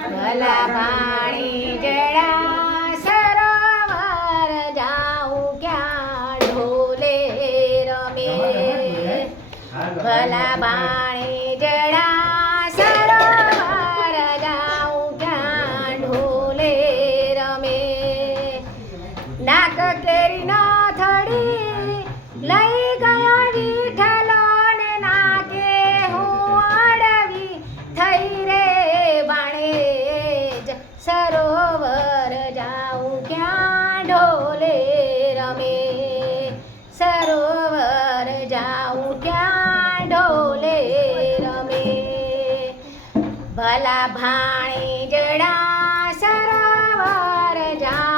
ભલા ભાણી જડા સરોવર જાઉં ક્યાં ઢોલે રમે ભલા ભાણી જડા સરોવર જાઉં ક્યાં ઢોલે રમે નાક કેરી ન થડી લઈ ગયા વિઠ્ઠલો ને નાકે હું અડવી થઈ રે ભાણેજ સરોવર જાઉં ક્યાં ઢોલે રમે સરોવર જાઉં ક્યાં ઢોલે રમે ભલા ભાણી જડા સરોવર જાઉં